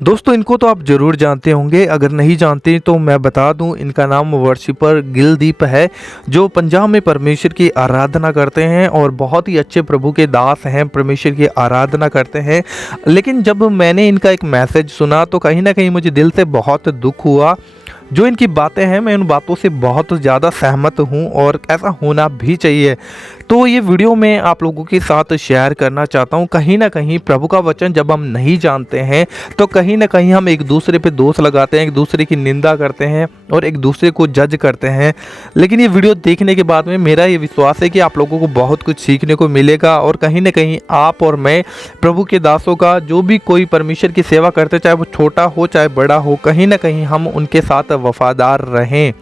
दोस्तों इनको तो आप ज़रूर जानते होंगे, अगर नहीं जानते तो मैं बता दूं, इनका नाम वर्शिपर गिलदीप है, जो पंजाब में परमेश्वर की आराधना करते हैं और बहुत ही अच्छे प्रभु के दास हैं, परमेश्वर की आराधना करते हैं। लेकिन जब मैंने इनका एक मैसेज सुना तो कहीं ना कहीं मुझे दिल से बहुत दुख हुआ। जो इनकी बातें हैं, मैं उन बातों से बहुत ज़्यादा सहमत हूँ और ऐसा होना भी चाहिए। तो ये वीडियो मैं आप लोगों के साथ शेयर करना चाहता हूँ। कहीं ना कहीं प्रभु का वचन जब हम नहीं जानते हैं तो कहीं ना कहीं हम एक दूसरे पे दोष लगाते हैं, एक दूसरे की निंदा करते हैं और एक दूसरे को जज करते हैं। लेकिन ये वीडियो देखने के बाद में मेरा ये विश्वास है कि आप लोगों को बहुत कुछ सीखने को मिलेगा और कहीं ना कहीं आप और मैं प्रभु के दासों का, जो भी कोई परमेश्वर की सेवा करते, चाहे वो छोटा हो चाहे बड़ा हो, कहीं ना कहीं हम उनके साथ वफादार रहें।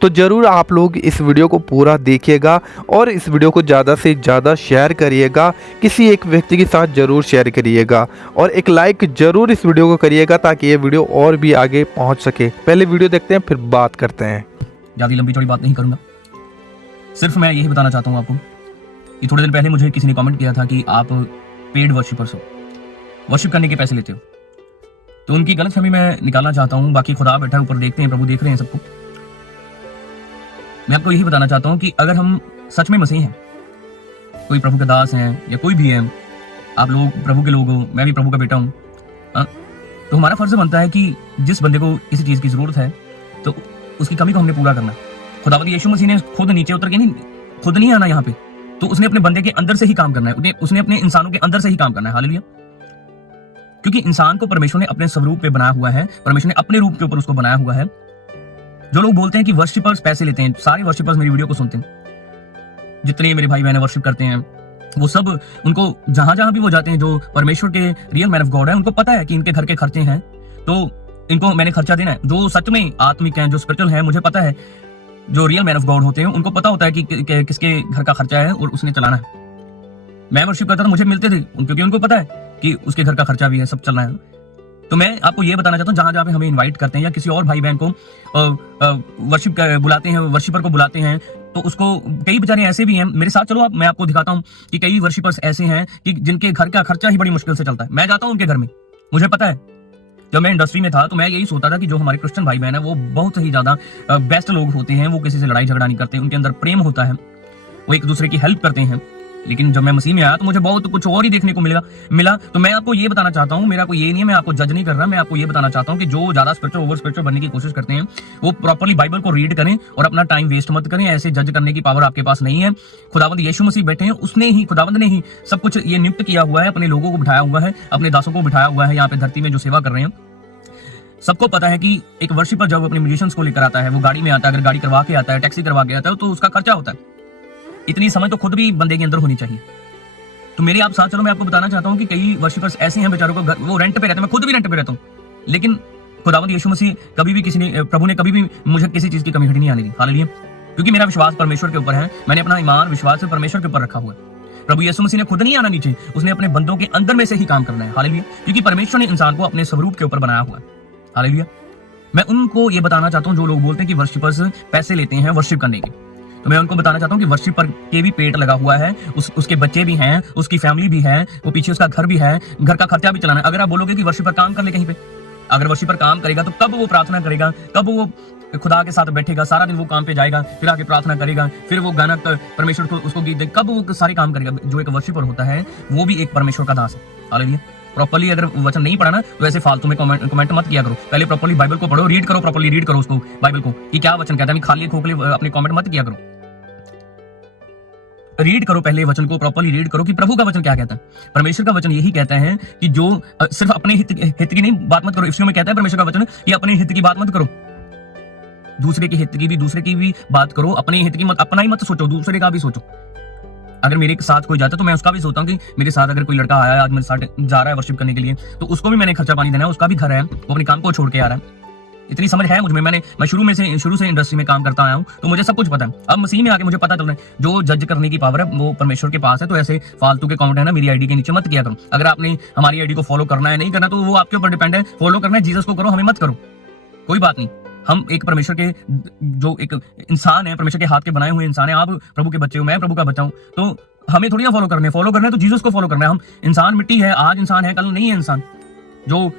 तो ज़रूर आप लोग इस वीडियो को पूरा देखिएगा और इस वीडियो को ज़्यादा से ज़्यादा शेयर करिएगा, किसी एक व्यक्ति के साथ ज़रूर शेयर करिएगा और एक लाइक ज़रूर इस वीडियो को करिएगा ताकि ये वीडियो और भी आगे पहुंच सके। पहले वीडियो देखते हैं फिर बात करते हैं। ज़्यादा लंबी चौड़ी बात नहीं करूंगा, सिर्फ मैं यही बताना चाहता हूँ आपको कि थोड़े दिन पहले मुझे किसी ने कमेंट किया था कि आप पेड वर्शिपर्स हो, वर्शिप करने के पैसे लेते हो। तो उनकी गलतफहमी मैं निकालना चाहता हूँ। बाकी खुदा बैठा ऊपर देखते हैं, प्रभु देख रहे हैं सबको। मैं आपको यही बताना चाहता हूँ कि अगर हम सच में मसीह हैं, कोई प्रभु के दास हैं या कोई भी है, आप लोग प्रभु के लोग हो, मैं भी प्रभु का बेटा हूँ, तो हमारा फर्ज बनता है कि जिस बंदे को किसी चीज़ की ज़रूरत है तो उसकी कमी को हमने पूरा करना। खुदावंद यीशु मसीह ने खुद नीचे उतर के खुद नहीं आना यहाँ पे, तो उसने अपने बंदे के अंदर से ही काम करना है, उसने अपने इंसानों के अंदर से ही काम करना है। हालेलुया। क्योंकि इंसान को परमेश्वर ने अपने स्वरूप पे बनाया हुआ है, परमेश्वर ने अपने रूप के ऊपर उसको बनाया हुआ है। जो लोग बोलते हैं कि वर्शिपर्स पैसे लेते हैं, सारे वर्शिपर्स मेरी वीडियो को सुनते हैं, जितने मेरे भाई बहन वर्शिप करते हैं, वो सब, उनको जहां जहां भी वो जाते हैं, जो परमेश्वर के रियल मैन ऑफ गॉड है, उनको पता है कि इनके घर के खर्चे हैं, तो इनको मैंने खर्चा देना है। जो सच में आत्मिक हैं, जो स्पिरिचुअल है, मुझे पता है, जो रियल मैन ऑफ गॉड होते हैं उनको पता होता है कि किसके घर का खर्चा है और उसने चलाना है। मैं वर्शिप करता था, मुझे मिलते थे क्योंकि उनको पता है कि उसके घर का खर्चा भी है, सब चलना है। तो मैं आपको ये बताना चाहता हूँ, जहां जहां पे हमें इनवाइट करते हैं या किसी और भाई बहन को वर्शिप बुलाते हैं, वर्शिपर को बुलाते हैं, तो उसको, कई बेचारे ऐसे भी हैं मेरे साथ, चलो मैं आपको दिखाता हूँ कि कई वर्शिपर्स ऐसे हैं कि जिनके घर का खर्चा ही बड़ी मुश्किल से चलता है। मैं जाता हूँ उनके घर में, मुझे पता है। जब मैं इंडस्ट्री में था तो मैं यही सोचता था कि जो हमारे क्रिश्चियन भाई बहन है वो बहुत ही ज्यादा बेस्ट लोग होते हैं, वो किसी से लड़ाई झगड़ा नहीं करते, उनके अंदर प्रेम होता है, वो एक दूसरे की हेल्प करते हैं। लेकिन जब मैं मसीह में आया तो मुझे बहुत कुछ और ही देखने को मिला। तो मैं आपको ये बताना चाहता हूँ, मेरा कोई ये नहीं है, मैं आपको जज नहीं कर रहा, मैं आपको ये बताना चाहता हूँ कि जो ज्यादा स्पिरिचुअल ओवर स्पिरिचुअल बनने की कोशिश करते हैं वो प्रॉपर्ली बाइबल को रीड करें और अपना टाइम वेस्ट मत करें। ऐसे जज करने की पावर आपके पास नहीं है। खुदावंद यीशु मसीह बैठे हैं, खुदावंद ने ही सब कुछ ये नियुक्त किया हुआ है, अपने लोगों को बिठाया हुआ है, अपने दासों को बिठाया हुआ है यहाँ पे धरती में जो सेवा कर रहे हैं। सबको पता है कि एक वर्शिपर जब अपने म्यूजिशियंस को लेकर आता है, वो गाड़ी में आता है, अगर गाड़ी करवा के आता है, टैक्सी करवा के आता है, तो उसका खर्चा होता है। इतनी समझ तो खुद भी बंदे के अंदर होनी चाहिए। तो मेरे आप साथ चलो, मैं आपको बताना चाहता हूँ कि कई वर्शिपर्स ऐसे हैं बेचारों को, वो रेंट पे रहते हैं, मैं खुद भी रेंट पे रहता हूँ, लेकिन खुदावंद यीशु मसीह कभी भी प्रभु ने कभी भी मुझे किसी चीज की कमी नहीं आने दी। हालेलुया। क्योंकि मेरा विश्वास परमेश्वर के ऊपर है, मैंने अपना ईमान विश्वास परमेश्वर के ऊपर रखा हुआ है। प्रभु यीशु मसीह ने खुद नहीं आना नीचे, उसने अपने बंदों के अंदर में से ही काम करना है। हालेलुया। क्योंकि परमेश्वर ने इंसान को अपने स्वरूप के ऊपर बनाया हुआ है। हालेलुया। मैं उनको ये बताना चाहता हूँ जो लोग बोलते हैं कि वर्शिपर्स पैसे लेते हैं वर्शिप करने के, तो मैं उनको बताना चाहता हूँ कि वर्शिपर के भी पेट लगा हुआ है, उसके बच्चे भी हैं, उसकी फैमिली भी है, वो पीछे उसका घर भी है, घर का खर्चा भी चलाना है। अगर आप बोलोगे कि वर्शिपर काम कर ले कहीं पे, अगर वर्शिपर काम करेगा तो कब वो प्रार्थना करेगा, कब वो खुदा के साथ बैठेगा, सारा दिन वो काम पे जाएगा, फिर आके प्रार्थना करेगा, फिर वो गाना परमेश्वर को उसको गीत दे, कब वो सारे काम करेगा। जो एक वर्शिपर होता है वो भी एक परमेश्वर का दास है। हालेलुया। प्रॉपर्ली अगर वचन नहीं पढ़ा ना तो ऐसे फालतू में कमेंट मत किया करो। पहले प्रॉपर्ली बाइबल को पढ़ो, रीड करो, प्रॉपर्ली रीड करो उसको, बाइबल को, कि क्या वचन कहता है। खाली खोखले अपने कमेंट मत किया करो, रीड करो पहले वचन को, प्रॉपर्ली रीड करो कि प्रभु का वचन क्या कहता है। परमेश्वर का वचन यही कहता है कि जो सिर्फ अपने हित की नहीं बात मत करो। इफ्सियों में कहता है परमेश्वर का वचन कि अपने हित की बात मत करो, दूसरे के हित की भी, दूसरे की भी बात करो। अपने हित की मत, अपना ही मत सोचो, दूसरे का भी सोचो। अगर मेरे साथ कोई जाता है तो मैं उसका भी सोचता हूँ कि मेरे साथ अगर कोई लड़का आया आज मेरे साथ जा रहा है वर्शिप करने के लिए, तो उसको भी मैंने खर्चा पानी देना है, उसका भी घर है, वो अपने काम को छोड़ के आ रहा है। इतनी समझ है मुझ में, मैं शुरू से इंडस्ट्री में काम करता आया हूँ, तो मुझे सब कुछ पता है। अब मसीह में आके मुझे पता चल रहा है जो जज करने की पावर है वो परमेश्वर के पास है। तो ऐसे फालतू के कमेंट है ना मेरी आईडी के नीचे मत किया करो। अगर आपने हमारी आईडी को फॉलो करना है नहीं करना तो वो आपके ऊपर डिपेंड है। फॉलो करना है जीसस को करो, हमें मत करो, कोई बात नहीं। हम एक परमेश्वर के, जो एक इंसान है, परमेश्वर के हाथ के बनाए हुए इंसान है। आप प्रभु के बच्चे हो, मैं प्रभु का बच्चा हूँ, तो हमें थोड़ी ना फॉलो करना है तो जीसस को फॉलो करना है। हम इंसान, मिट्टी है, आज इंसान है कल नहीं है इंसान। जो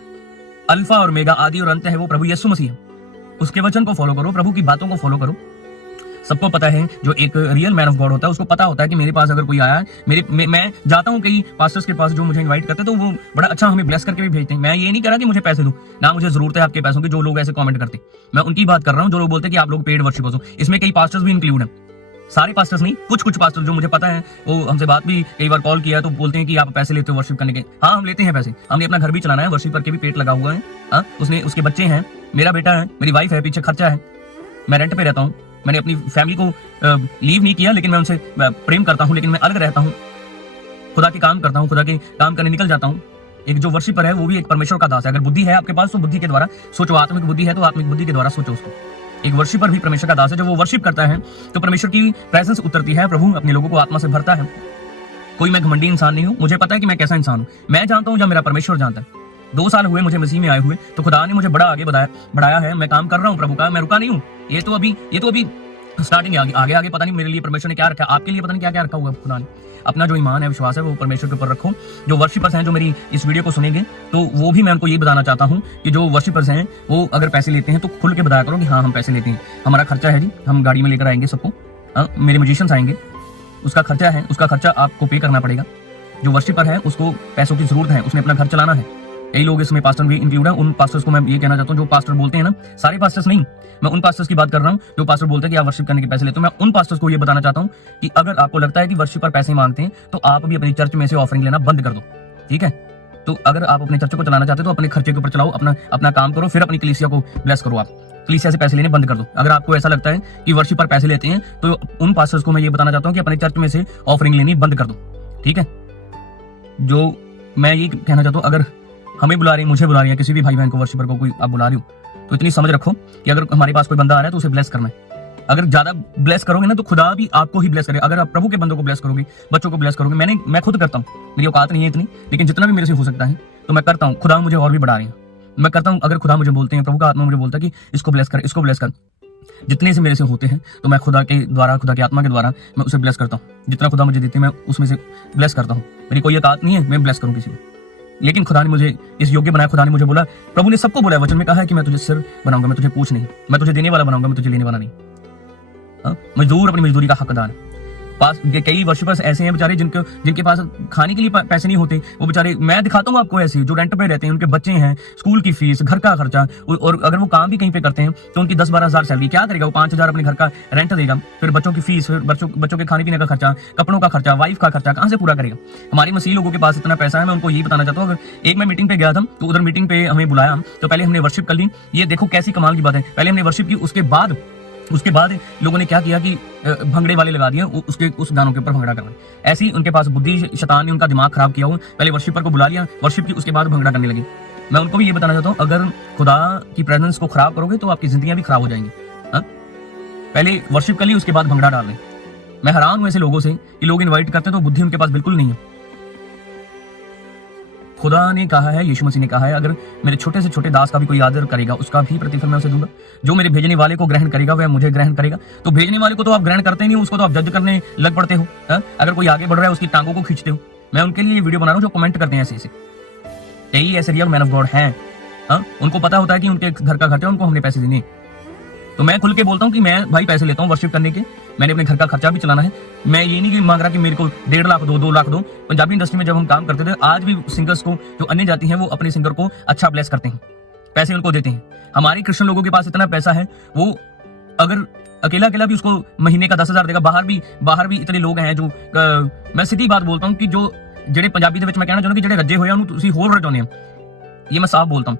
अल्फा और मेगा, आदि और अंत है, वो प्रभु यीशु मसीह है। उसके वचन को फॉलो करो, प्रभु की बातों को फॉलो करो। सबको पता है, जो एक रियल मैन ऑफ गॉड होता है उसको पता होता है कि मेरे पास अगर कोई आया है, मैं जाता हूँ कई पास्टर्स के पास जो मुझे इनवाइट करते हैं, तो वो बड़ा अच्छा हमें ब्लेस करके भी भेजते हैं। मैं ये नहीं कह रहा कि मुझे पैसे दो, ना मुझे जरूरत है आपके पैसों की, जो लोग ऐसे कमेंट करते। मैं उनकी बात कर रहा हूँ जो लोग बोलते हैं कि आप लोग पेड वर्शिपर्स हो। इसमें कई पास्टर्स भी इंक्लूड हैं, सारे पास्टर्स नहीं, कुछ पास्टर्स जो मुझे पता है, वो हमसे बात भी कई बार कॉल किया तो बोलते हैं कि आप पैसे लेते हो वर्शिप करने के। हाँ, हम लेते हैं पैसे, हमने अपना घर भी चलाना है, वर्शिप करके भी पेट लगा हुआ है। हाँ, उसके बच्चे हैं, मेरा बेटा है, मेरी वाइफ है, पीछे खर्चा है, मैं रेंट पे रहता हूँ। मैंने अपनी फैमिली को लीव नहीं किया, लेकिन मैं उनसे प्रेम करता हूँ, लेकिन मैं अलग रहता हूँ, खुदा के काम करता हूँ, खुदा के काम करने निकल जाता हूँ। एक जो वर्शिपर है वो भी एक परमेश्वर का दास है। अगर बुद्धि है आपके पास तो बुद्धि के द्वारा सोचो, आत्मिक बुद्धि है तो आत्मिक बुद्धि के द्वारा सोचो उसको। एक वर्शिपर भी परमेश्वर का दास है। जब वो वर्शिप करता है तो परमेश्वर की प्रेजेंस उतरती है, प्रभु अपने लोगों को आत्मा से भरता है। कोई मैं घमंडी इंसान नहीं हूँ, मुझे पता है कि मैं कैसा इंसान हूँ, मैं जानता हूँ, जब मेरा परमेश्वर जानता है। 2 साल हुए मुझे मसीह में आए हुए, तो खुदा ने मुझे बड़ा आगे बढ़ाया है। मैं काम कर रहा हूँ प्रभु का, मैं रुका नहीं हूँ। ये तो अभी स्टार्टिंग है, आगे पता नहीं मेरे लिए परमेश्वर ने क्या रखा है, आपके लिए पता नहीं क्या रखा हुआ खुदा ने। अपना जो ईमान है, विश्वास है, वो परमेश्वर के ऊपर रखो। जो वर्शिपर्स हैं जो मेरी इस वीडियो को सुनेंगे, तो वो भी मैं उनको ये बताना चाहता हूँ कि जो वर्शिपर्स हैं वो अगर पैसे लेते हैं तो खुल के बताया करो कि हाँ हम पैसे लेते हैं, हमारा खर्चा है जी, हम गाड़ी में लेकर आएंगे सबको, मेरे म्यूजिशियंस आएंगे, उसका खर्चा है, उसका खर्चा आपको पे करना पड़ेगा। जो वर्शिपर है उसको पैसों की जरूरत है, उसने अपना घर चलाना है। कई लोग इसमें पास्टर भी इंक्लूड है। उन पास्टर्स को मैं ये कहना चाहता हूँ, जो पास्टर बोलते हैं ना, सारे पास्टर्स नहीं, मैं उन पास्टर्स की बात कर रहा हूँ जो पास्टर बोलते हैं कि आप वर्शिप करने के पैसे लेते हो। मैं उन पास्टर्स को ये बताना चाहता हूँ कि अगर आपको लगता है कि वर्शिपर पैसे मांगते हैं तो आप भी अपनी चर्च में से ऑफरिंग लेना बंद कर दो, ठीक है। तो अगर आप अपने चर्च को चलाना चाहते हो तो अपने खर्चे के ऊपर चलाओ, अपना काम करो, फिर अपनी कलीसिया को ब्लेस करो। आप कलीसिया से पैसे लेने बंद कर दो। अगर आपको ऐसा लगता है कि वर्शिपर पैसे लेते हैं तो उन पास्टर्स को मैं ये बताना चाहता हूँ कि अपने चर्च में से ऑफरिंग लेनी बंद कर दो, ठीक है। जो मैं ये कहना चाहता हूँ, अगर हमें बुला रही, मुझे बुला रही है, किसी भी भाई बहन को, वर्शिपर को कोई आप बुला रही हो, तो इतनी समझ रखो कि अगर हमारे पास कोई बंदा आ रहा है तो उसे ब्लेस करना है। अगर ज्यादा ब्लेस करोगे ना तो खुदा भी आपको ही ब्लेस करेगा। अगर आप प्रभु के बंदों को ब्लेस करोगे, बच्चों को ब्लेस करोगे, मैं खुद करता हूँ, मेरी औकात नहीं है इतनी, लेकिन जितना भी मेरे से हो सकता है तो मैं करता हूँ। खुदा मुझे और भी बढ़ा रही है, मैं करता हूँ। अगर खुदा मुझे बोलते हैं, प्रभु का आत्मा मुझे बोलता है कि इसको ब्लेस कर, इसको ब्लेस कर, जितने से मेरे से होते हैं तो मैं खुदा के द्वारा, खुदा की आत्मा के द्वारा मैं उसे ब्लेस करता हूँ। जितना खुदा मुझे देते हैं मैं उसमें से ब्लेस करता हूँ। मेरी कोई औकात नहीं है मैं ब्लेस करूँ किसी को, लेकिन खुदा ने मुझे इस योग्य बनाया। खुदा ने मुझे बोला, प्रभु ने सबको बोला, वचन में कहा है कि मैं तुझे सिर बनाऊंगा, मैं तुझे पूछ नहीं, मैं तुझे देने वाला बनाऊंगा, मैं तुझे लेने वाला नहीं। मजदूर अपनी मजदूरी का हकदार है। कई वर्शिपर्स ऐसे हैं बेचारे जिनके पास खाने के लिए पैसे नहीं होते। वो बेचारे, मैं दिखाता हूँ आपको, ऐसे जो रेंट पे रहते हैं, उनके बच्चे हैं, स्कूल की फीस, घर का खर्चा, और अगर वो काम भी कहीं पे करते हैं तो उनकी 10-12 हज़ार सैलरी, क्या करेगा वो? 5,000 अपने घर का रेंट देगा, फिर बच्चों की फीस, फिर बच्चों के खाने पीने का खर्चा, कपड़ों का खर्चा, वाइफ का खर्चा कहाँ से पूरा करेगा? हमारे मसीह लोगों के पास इतना पैसा है। मैं उनको यही बताना चाहता हूँ। अगर एक मैं मीटिंग पे गया था तो उधर मीटिंग पे हमें बुलाया, तो पहले हमने वर्शिप कर ली। ये देखो कैसी कमाल की बात है, पहले हमने वर्शिप की, उसके बाद लोगों ने क्या किया कि भंगड़े वाले लगा दिए, उस गानों के ऊपर भंगड़ा करना। ऐसे ही उनके पास बुद्धि, शैतान ने उनका दिमाग खराब किया हो। पहले वर्शिपर को बुला लिया, वर्शिप की, उसके बाद भंगड़ा करने लगे। मैं उनको भी ये बताना चाहता हूँ, अगर खुदा की प्रेजेंस को खराब करोगे तो आपकी जिंदगियां भी खराब हो जाएंगी। पहले वर्शिप कर ली, उसके बाद भंगड़ा डाल लें। मैं हैरान हूं ऐसे लोगों से कि लोग इन्वाइट करते हैं तो बुद्धि उनके पास बिल्कुल नहीं है। खुदा ने कहा है, यीशु मसीह ने कहा है, अगर मेरे छोटे से छोटे दास का भी कोई आदर करेगा उसका भी प्रतिफल मैं उसे दूंगा। जो मेरे भेजने वाले को ग्रहण करेगा वह मुझे ग्रहण करेगा। तो भेजने वाले को तो आप ग्रहण करते नहीं हो, उसको तो आप जज करने लग पड़ते हो। अगर कोई आगे बढ़ रहा है उसकी टांगों को खींचते हो। मैं उनके लिए वीडियो बना रहा हूँ जो कमेंट करते हैं ऐसे कई ऐसे रियल मैन ऑफ गॉड हैं। उनको पता होता है कि उनके घर का खर्चा, उनको हमने पैसे देने। तो मैं खुल के बोलता हूँ कि मैं भाई पैसे लेता हूँ वर्शिप करने के, मैंने अपने घर का खर्चा भी चलाना है। मैं ये नहीं कि मांग रहा कि मेरे को 1.5 लाख दो, 2 लाख दो। पंजाबी इंडस्ट्री में जब हम काम करते थे, आज भी सिंगर्स को, जो अन्य जाति हैं, वो अपने सिंगर को अच्छा ब्लेस करते हैं, पैसे उनको देते हैं। हमारे क्रिश्चियन लोगों के पास इतना पैसा है, वो अगर अकेला भी उसको महीने का 10,000 देगा। बाहर भी इतने लोग हैं जो मैं सीधी बात बोलता हूँ कि जो जेडे पंजाबी मैं कहना चाहूँगा कि जेडे रजे हुए उन्होंने होर रचाने, ये मैं साफ बोलता हूँ।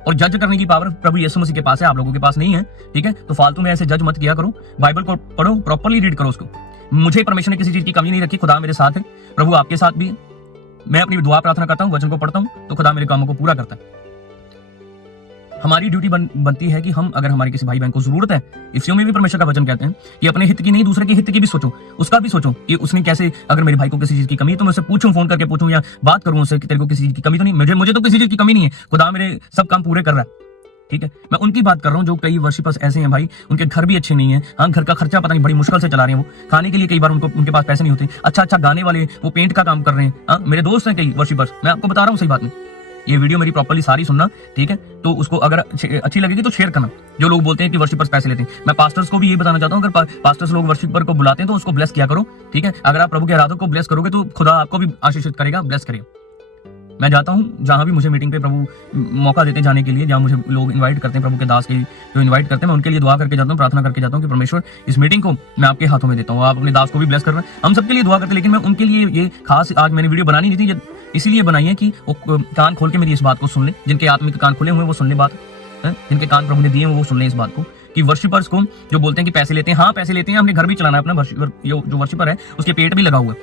और जज करने की पावर प्रभु यीशु मसीह के पास है, आप लोगों के पास नहीं है, ठीक है। तो फालतू में ऐसे जज मत किया करो। बाइबल को पढ़ो, प्रॉपर्ली रीड करो उसको। मुझे परमेश्वर ने किसी चीज की कमी नहीं रखी, खुदा मेरे साथ है, प्रभु आपके साथ भी है। मैं अपनी दुआ प्रार्थना करता हूँ, वचन को पढ़ता हूँ, तो खुदा मेरे कामों को पूरा करता है। हमारी ड्यूटी बनती है कि हम, अगर हमारे किसी भाई बहन को जरूरत है, इफ्सियों में भी परमेश्वर का वचन कहते हैं कि अपने हित की नहीं, दूसरे के हित की भी सोचो, उसका भी सोचो कि उसने कैसे, अगर मेरे भाई को किसी चीज की कमी है तो मैं उससे पूछूं, फोन करके पूछूं या बात करूं उससे कि तेरे को किसी चीज की कमी तो नहीं। मुझे तो किसी चीज की कमी नहीं है, खुदा मेरे सब काम पूरे कर रहा है, ठीक है। मैं उनकी बात कर रहा हूँ जो कई वर्शिपर्स ऐसे हैं भाई, उनके घर भी अच्छे नहीं है। हाँ, घर का खर्चा पता नहीं बड़ी मुश्किल से चला रहे हैं, वो खाने के लिए कई बार उनके पास पैसे नहीं होते। अच्छा गाने वाले, वो पेंट का काम कर रहे हैं। मेरे दोस्त हैं कई वर्शिपर्स, मैं आपको बता रहा हूँ सही बात में, ये वीडियो मेरी प्रॉपर्ली सारी सुनना, ठीक है। तो उसको अगर अच्छी लगेगी तो शेयर करना। जो लोग बोलते हैं कि वर्शिपर्स पैसे लेते हैं, मैं पास्टर्स को भी ये बताना चाहता हूँ, अगर पास्टर्स लोग वर्शिपर को बुलाते हैं तो उसको ब्लेस किया करो, ठीक है। अगर आप प्रभु के आराधक को ब्लेस करोगे तो खुदा आपको भी आशीषित करेगा, ब्लेस करेगा। मैं जाता हूँ जहाँ भी मुझे मीटिंग पे प्रभु मौका देते हैं जाने के लिए, जहाँ मुझे लोग इनवाइट करते हैं, प्रभु के दास के जो इनवाइट करते हैं, मैं उनके लिए दुआ करके जाता हूँ, प्रार्थना करके जाता हूँ कि परमेश्वर इस मीटिंग को मैं आपके हाथों में देता हूँ, आप अपने दास को भी ब्लेस करना। हम सबके लिए दुआ करते हैं, लेकिन मैं उनके लिए ये खास आज मैंने वीडियो बनानी नहीं थी, इसीलिए बनाई है कि वो कान खोल के मेरी इस बात को सुन ले, जिनके आत्मिक कान खुले हुए वो सुन ले बात, जिनके कान प्रभु ने दिए हैं वो सुन ले इस बात को, कि वर्शिपर्स को जो बोलते हैं कि पैसे लेते हैं, हाँ पैसे लेते हैं, हमने घर भी चलाना है अपना, जो वर्शिपर है उसके पेट भी लगा हुआ है,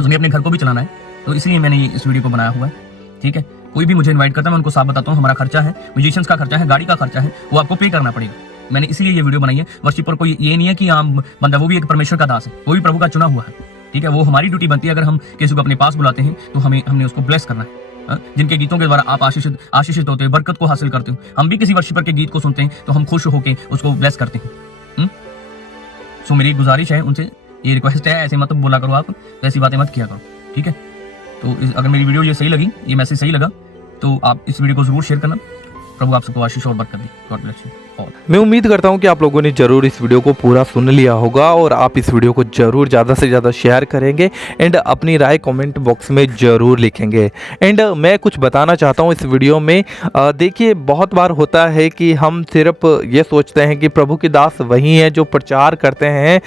उसने अपने घर को भी चलाना है, तो इसलिए मैंने इस वीडियो को बनाया हुआ है, ठीक है। कोई भी मुझे इनवाइट करता है मैं उनको साफ बताता हूँ, हमारा खर्चा है, म्यूजिशियंस का खर्चा है, गाड़ी का खर्चा है, वो आपको पे करना पड़ेगा। मैंने इसलिए ये वीडियो बनाई है। वर्शिपर को ये नहीं है कि आम बंदा, वो भी एक परमेश्वर का दास है, वो भी प्रभु का चुना हुआ है, ठीक है। वो हमारी ड्यूटी बनती है, अगर हम किसी को अपने पास बुलाते हैं तो हमने उसको ब्लेस करना है। जिनके गीतों के द्वारा आप आशीषित होते हो, बरकत को हासिल करते हो, हम भी किसी वर्शिपर के गीत को सुनते हैं तो हम खुश होकर उसको ब्लेस करते हैं। सो मेरी गुजारिश है उनसे, ये रिक्वेस्ट है, ऐसे मत बोला करो आप, ऐसी बातें मत किया करो, ठीक है। तो अगर मेरी वीडियो ये सही लगी, ये मैसेज सही लगा, तो आप इस वीडियो को जरूर शेयर करना। प्रभु आप सबको आशीष और बरकत दे। God bless you all. मैं उम्मीद करता हूं कि आप लोगों ने जरूर इस वीडियो को पूरा सुन लिया होगा और आप इस वीडियो को जरूर ज़्यादा से ज़्यादा शेयर करेंगे एंड अपनी राय कमेंट बॉक्स में ज़रूर लिखेंगे। एंड मैं कुछ बताना चाहता हूं इस वीडियो में। देखिए, बहुत बार होता है कि हम सिर्फ ये सोचते हैं कि प्रभु के दास वही हैं जो प्रचार करते हैं।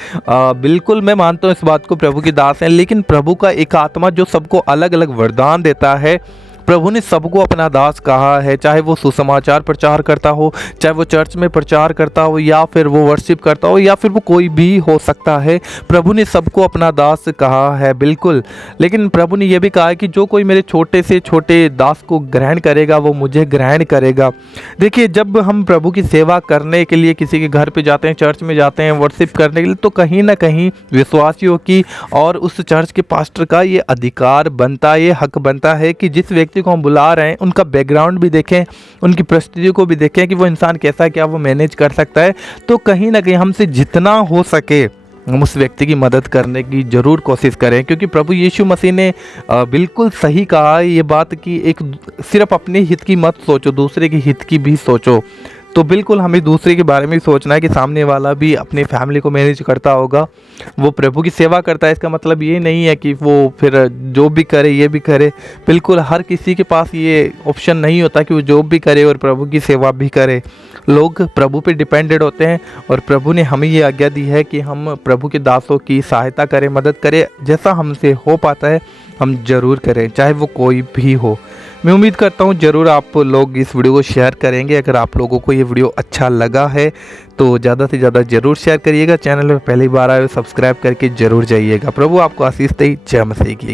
बिल्कुल मैं मानता हूँ इस बात को, प्रभु के दास हैं, लेकिन प्रभु का एक आत्मा जो सबको अलग अलग वरदान देता है, प्रभु ने सबको अपना दास कहा है, चाहे वो सुसमाचार प्रचार करता हो, चाहे वो चर्च में प्रचार करता हो, या फिर वो वर्शिप करता हो, या फिर वो कोई भी हो सकता है। प्रभु ने सबको अपना दास कहा है, बिल्कुल। लेकिन प्रभु ने यह भी कहा है कि जो कोई मेरे छोटे से छोटे दास को ग्रहण करेगा वो मुझे ग्रहण करेगा। देखिए, जब हम प्रभु की सेवा करने के लिए किसी के घर पे जाते हैं, चर्च में जाते हैं वर्शिप करने के लिए, तो कहीं ना कहीं विश्वासियों की और उस चर्च के पास्टर का ये अधिकार बनता, ये हक बनता है कि जिस व्यक्ति को हम बुला रहे हैं उनका बैकग्राउंड भी देखें, उनकी परिस्थिति को भी देखें कि वो इंसान कैसा है, क्या वो मैनेज कर सकता है। तो कहीं ना कहीं हमसे जितना हो सके हम उस व्यक्ति की मदद करने की ज़रूर कोशिश करें, क्योंकि प्रभु यीशु मसीह ने बिल्कुल सही कहा है ये बात कि एक सिर्फ अपने हित की मत सोचो, दूसरे के हित की भी सोचो। तो बिल्कुल हमें दूसरे के बारे में सोचना है कि सामने वाला भी अपनी फैमिली को मैनेज करता होगा, वो प्रभु की सेवा करता है। इसका मतलब ये नहीं है कि वो फिर जो भी करे ये भी करे। बिल्कुल हर किसी के पास ये ऑप्शन नहीं होता कि वो जॉब भी करे और प्रभु की सेवा भी करे। लोग प्रभु पे डिपेंडेड होते हैं और प्रभु ने हमें ये आज्ञा दी है कि हम प्रभु के दासों की सहायता करें, मदद करें। जैसा हमसे हो पाता है हम ज़रूर करें, चाहे वो कोई भी हो। मैं उम्मीद करता हूँ ज़रूर आप लोग इस वीडियो को शेयर करेंगे। अगर आप लोगों को ये वीडियो अच्छा लगा है तो ज़्यादा से ज़्यादा ज़रूर शेयर करिएगा। चैनल में पहली बार आए सब्सक्राइब करके ज़रूर जाइएगा। प्रभु आपको आशीष दे। जय मसीह की।